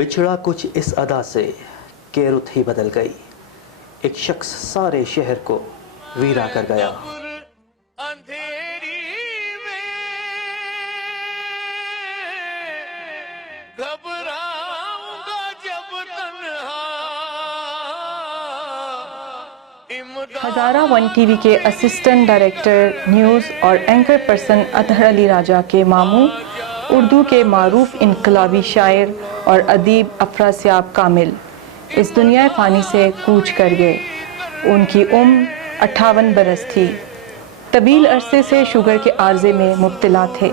بچھڑا کچھ اس ادا سے کہ رت ہی بدل گئی، ایک شخص سارے شہر کو ویرا کر گیا۔ ہزارہ ون ٹی وی کے اسسٹنٹ ڈائریکٹر نیوز اور اینکر پرسن اطہر علی راجہ کے ماموں، اردو کے معروف انقلابی شاعر اور ادیب افراسیاب کامل اس دنیا فانی سے کوچ کر گئے۔ ان کی عمر 58 برس تھی۔ طویل عرصے سے شوگر کے عارضے میں مبتلا تھے،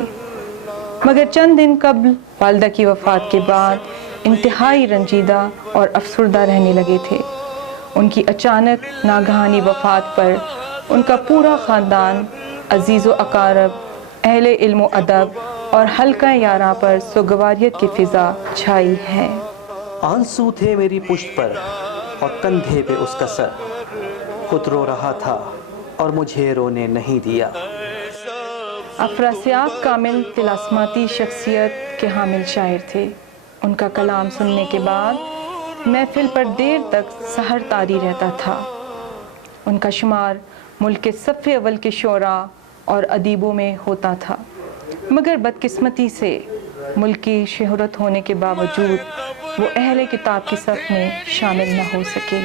مگر چند دن قبل والدہ کی وفات کے بعد انتہائی رنجیدہ اور افسردہ رہنے لگے تھے۔ ان کی اچانک ناگہانی وفات پر ان کا پورا خاندان، عزیز و اقارب، اہل علم و ادب اور حلقہ یاراں پر سوگواریت کی فضا چھائی ہے۔ آنسو تھے میری پشت پر اور کندھے پہ اس کا سر، خود رو رہا تھا اور مجھے رونے نہیں دیا۔ افراسیاب کامل طلاسماتی شخصیت کے حامل شاعر تھے۔ ان کا کلام سننے کے بعد محفل پر دیر تک سحر طاری رہتا تھا۔ ان کا شمار ملک کے صف اول کے شعراء اور ادیبوں میں ہوتا تھا، مگر بدقسمتی سے ملک کی شہرت ہونے کے باوجود وہ اہل کتاب کی صف میں شامل نہ ہو سکے۔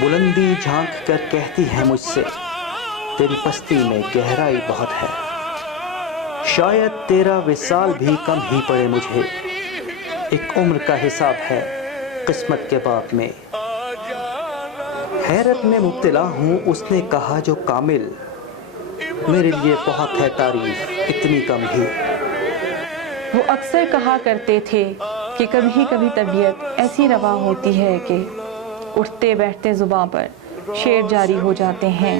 بلندی جھانک کر کہتی ہے مجھ سے، تیری پستی میں گہرائی بہت ہے، شاید تیرا وصال بھی کم ہی پڑے مجھے، ایک عمر کا حساب ہے قسمت کے باب میں۔ حیرت میں مبتلا ہوں، اس نے کہا جو کامل، میرے لیے بہت ہے تعریف اتنی کم ہی۔ وہ اکثر کہا کرتے تھے کہ کبھی کبھی طبیعت ایسی روا ہوتی ہے کہ اٹھتے بیٹھتے زباں پر شعر جاری ہو جاتے ہیں۔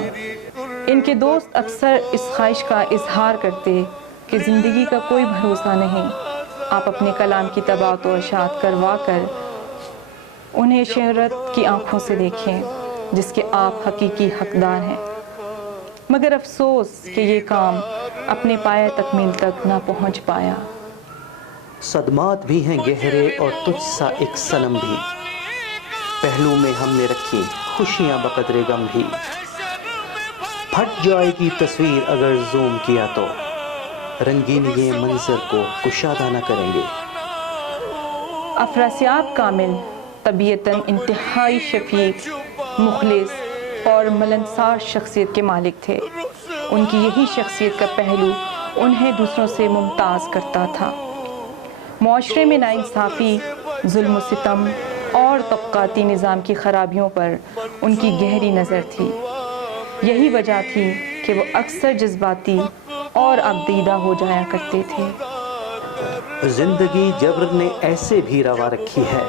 ان کے دوست اکثر اس خواہش کا اظہار کرتے کہ زندگی کا کوئی بھروسہ نہیں، آپ اپنے کلام کی طباعت و اشاعت کروا کر انہیں شہرت کی آنکھوں سے دیکھیں جس کے آپ حقیقی حقدار ہیں۔ مگر افسوس کہ یہ کام اپنے پایہ تکمیل تک نہ پہنچ پایا۔ صدمات بھی ہیں گہرے اور تجھ سا ایک صنم بھی، پہلو میں ہم نے رکھی خوشیاں بقدر غم بھی، پھٹ جائے گی تصویر اگر زوم کیا تو، رنگین یہ منظر کو کشادہ نہ کریں گے۔ افراسیاب کامل طبیعتاً انتہائی شفیق، مخلص اور ملنسار شخصیت کے مالک تھے۔ ان کی یہی شخصیت کا پہلو انہیں دوسروں سے ممتاز کرتا تھا۔ معاشرے میں ناانصافی، ظلم و ستم اور طبقاتی نظام کی خرابیوں پر ان کی گہری نظر تھی۔ یہی وجہ تھی کہ وہ اکثر جذباتی اور ابدیدہ ہو جایا کرتے تھے۔ زندگی جبر نے ایسے بھی روا رکھی ہے،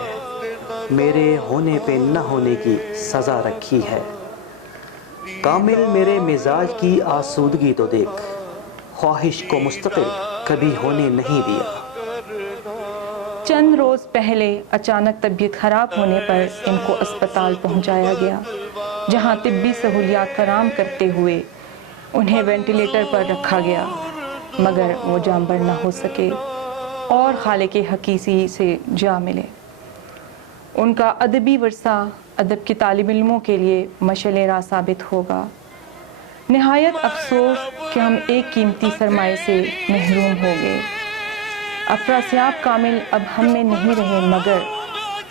میرے ہونے پہ نہ ہونے کی سزا رکھی ہے، کامل میرے مزاج کی آسودگی تو دیکھ، خواہش کو مستقل کبھی ہونے نہیں دیا۔ چند روز پہلے اچانک طبیعت خراب ہونے پر ان کو اسپتال پہنچایا گیا، جہاں طبی سہولیات فراہم کرتے ہوئے انہیں وینٹیلیٹر پر رکھا گیا، مگر وہ جانبر نہ ہو سکے اور خالق حقیقی سے جا ملے۔ ان کا ادبی ورثہ ادب کے طالب علموں کے لیے مشعل راہ ثابت ہوگا۔ نہایت افسوس کہ ہم ایک قیمتی سرمایے سے محروم ہو گئے۔ افراسیاب کامل اب ہم میں نہیں رہے، مگر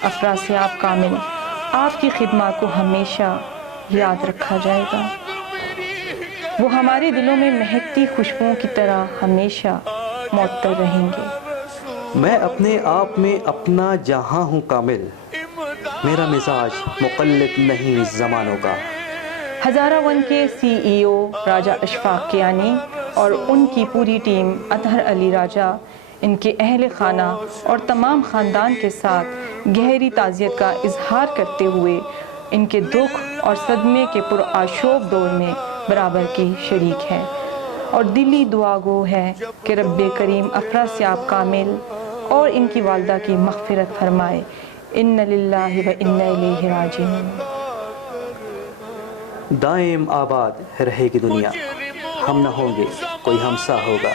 افراسیاب کامل آپ کی خدمات کو ہمیشہ یاد رکھا جائے گا۔ وہ ہمارے دلوں میں مہکتی خوشبوؤں کی طرح ہمیشہ معطر رہیں گے۔ میں اپنے آپ میں اپنا جہاں ہوں کامل، میرا مزاج مقلد نہیں زمانوں کا۔ ہزارہ ون کے سی ای او راجہ اشفاق کیانی اور ان کی پوری ٹیم اطہر علی راجہ، ان کے اہل خانہ اور تمام خاندان کے ساتھ گہری تعزیت کا اظہار کرتے ہوئے ان کے دکھ اور صدمے کے پرآشوب دور میں برابر کی شریک ہے، اور دلی دعا گو ہے کہ رب کریم افراسیاب کامل اور ان کی والدہ کی مغفرت فرمائے۔ ان للہ و انا الیہ راجعون۔ دائم آباد رہے گی دنیا، ہم نہ ہوں گے کوئی ہمسا ہوگا،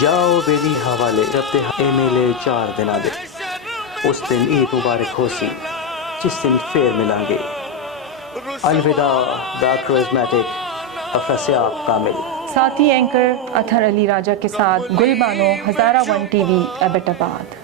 جاؤ بیلی حوالے رب اے میلے 4 دنا دے۔ اس دن عید مبارک ہو سی جس دن پھر ملیں گے. الوداع دا کرزمیٹک افراسیاب کامل. ساتھی اینکر اطہر علی راجہ کے ساتھ Gul Bano, Hazara one T V, Abbott آباد.